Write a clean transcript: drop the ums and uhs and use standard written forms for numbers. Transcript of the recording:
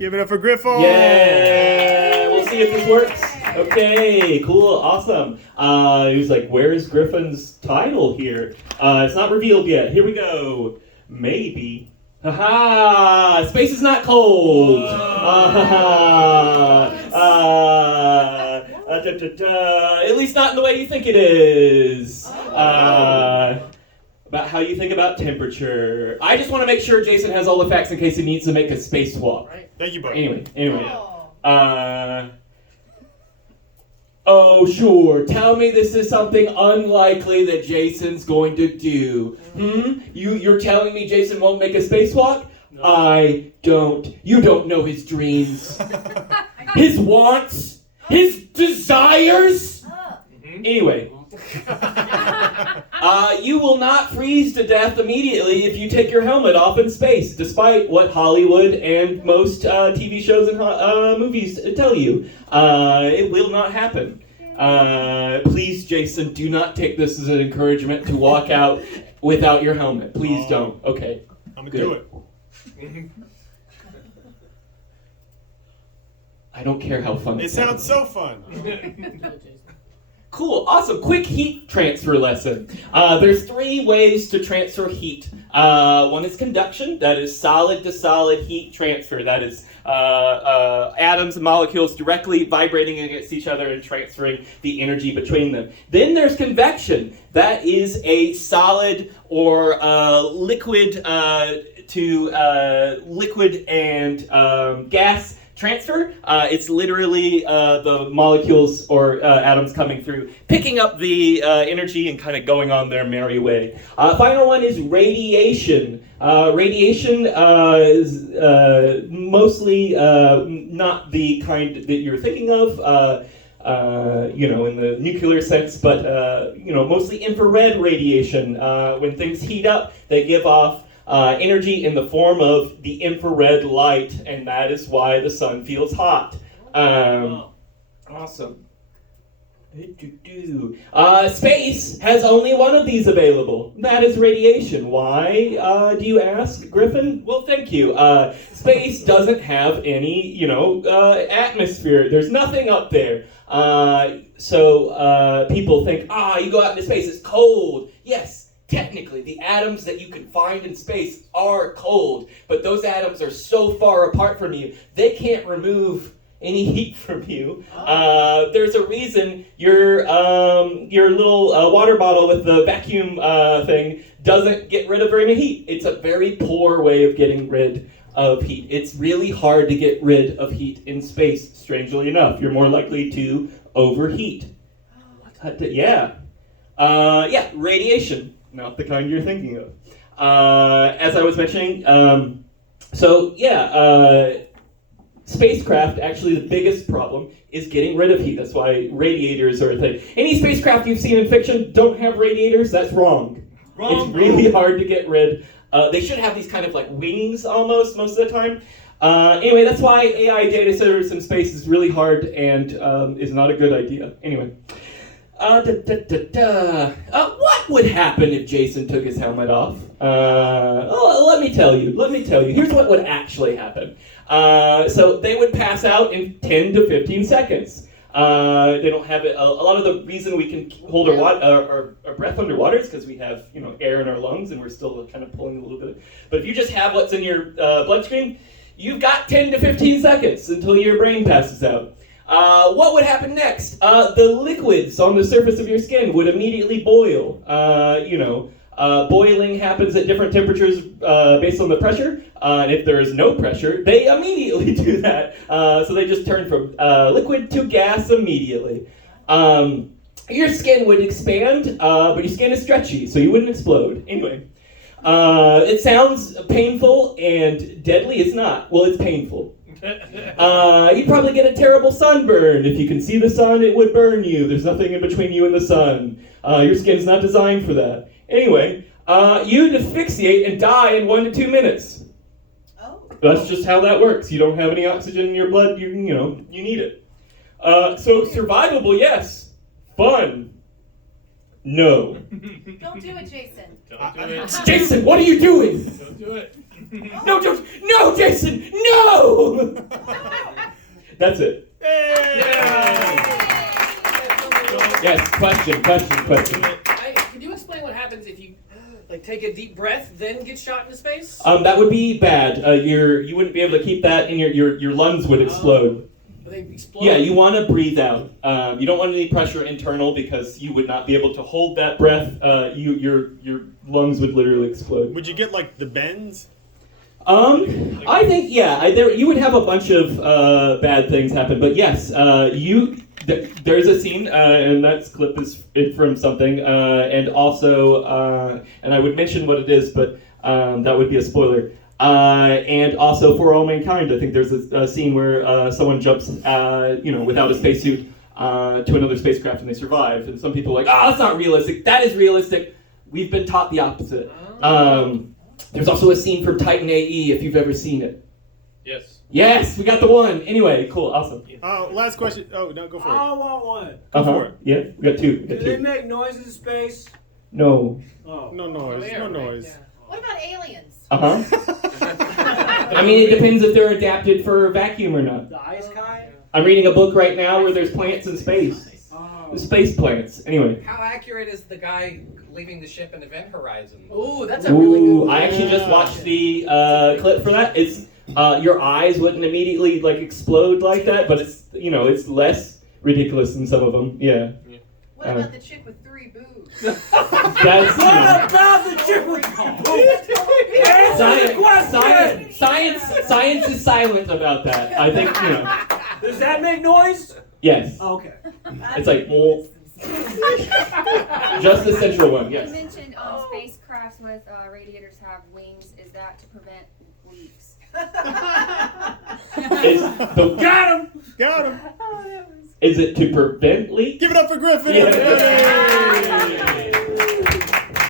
Give it up for Griffin. Yeah, we'll see if this works. Okay, cool, awesome. He was like, where's Griffin's title here? It's not revealed yet. Here we go. Maybe. Haha! Space is not cold. At least not in the way you think it is. About how you think about temperature. I just want to make sure Jason has all the facts in case he needs to make a spacewalk. Right. Thank you, buddy. Anyway. Oh, sure. Tell me this is something unlikely that Jason's going to do. You're telling me Jason won't make a spacewalk? No. You don't know his dreams. His wants. His desires. Anyway. You will not freeze to death immediately if you take your helmet off in space, despite what Hollywood and most TV shows and movies tell you. It will not happen. Please, Jason, do not take this as an encouragement to walk out without your helmet. Please don't. Okay. I'm going to do it. I don't care how fun it sounds so fun. Cool, awesome. Quick heat transfer lesson. There's 3 ways to transfer heat. One is conduction. That is solid to solid heat transfer. That is atoms and molecules directly vibrating against each other and transferring the energy between them. Then there's convection. That is a solid or liquid to liquid and gas transfer. It's literally the molecules or atoms coming through, picking up the energy and kind of going on their merry way. Final one is radiation. Radiation is mostly not the kind that you're thinking of, in the nuclear sense, but mostly infrared radiation. When things heat up, they give off energy in the form of the infrared light, and that is why the sun feels hot. Awesome. Space has only one of these available. That is radiation. Why, do you ask, Griffin? Well, thank you. Space doesn't have any, atmosphere. There's nothing up there. So people think, you go out into space, it's cold. Yes. Technically, the atoms that you can find in space are cold, but those atoms are so far apart from you, they can't remove any heat from you. There's a reason your little water bottle with the vacuum thing doesn't get rid of very much heat. It's a very poor way of getting rid of heat. It's really hard to get rid of heat in space, strangely enough. You're more likely to overheat. Radiation. Not the kind you're thinking of. As I was mentioning, spacecraft, actually the biggest problem is getting rid of heat. That's why radiators are a thing. Any spacecraft you've seen in fiction don't have radiators, that's wrong. It's really hard to get rid. They should have these kind of like wings almost, most of the time. Anyway, that's why AI data centers in space is really hard and is not a good idea. Anyway. What would happen if Jason took his helmet off? Let me tell you. Here's what would actually happen. So they would pass out in 10 to 15 seconds. They don't have it. A lot of the reason we can hold our breath underwater is because we have air in our lungs and we're still kind of pulling a little bit. But if you just have what's in your bloodstream, you've got 10 to 15 seconds until your brain passes out. What would happen next? The liquids on the surface of your skin would immediately boil. Boiling happens at different temperatures based on the pressure. And if there is no pressure, they immediately do that. So they just turn from liquid to gas immediately. Your skin would expand, but your skin is stretchy, so you wouldn't explode. Anyway, it sounds painful and deadly. It's not. Well, it's painful. You'd probably get a terrible sunburn. If you can see the sun, it would burn you. There's nothing in between you and the sun. Your skin's not designed for that. Anyway, you'd asphyxiate and die in 1 to 2 minutes. Oh. That's just how that works. You don't have any oxygen in your blood. You need it. So survivable, yes. Fun, no. Don't do it, Jason. Don't do it. Jason, what are you doing? Don't do it. No, no, Jason, no! That's it. Yes, question. Can you explain what happens if you take a deep breath, then get shot into space? That would be bad. You wouldn't be able to keep that in your lungs would explode. They explode? Yeah, you want to breathe out. You don't want any pressure internal because you would not be able to hold that breath. Your lungs would literally explode. Would you get the bends? I think you would have a bunch of bad things happen, but yes, there's a scene, and that clip is from something, and also, and I would mention what it is, but that would be a spoiler. And also For All Mankind, I think there's a scene where someone jumps, without a spacesuit to another spacecraft and they survive. And some people are like, that's not realistic. That is realistic. We've been taught the opposite. There's also a scene from Titan AE, if you've ever seen it. Yes. Yes, we got the one. Anyway, cool, awesome. Last question. Oh, no, go for it. I want one. Go for it. Yeah, we got two. Do they make noises in space? No. Oh. No noise. No noise. Yeah. What about aliens? I mean, it depends if they're adapted for vacuum or not. The ice kind? I'm reading a book right now where there's plants in space. Oh. The space plants. Anyway. How accurate is the guy leaving the ship in Event Horizon? Ooh, that's a really good one. I actually just watched the clip for that. It's your eyes wouldn't immediately explode like that, but it's less ridiculous than some of them. Yeah. What about the chick with 3 boobs? That's What about the chick with Science is silent about that. I think Does that make noise? Yes. Oh, okay. It's well, just the central one. You Yes. mentioned spacecrafts with radiators have wings. Is that to prevent leaks? Got him! Got him. Is it to prevent leaks? Give it up for Griffin. Yeah. Everybody.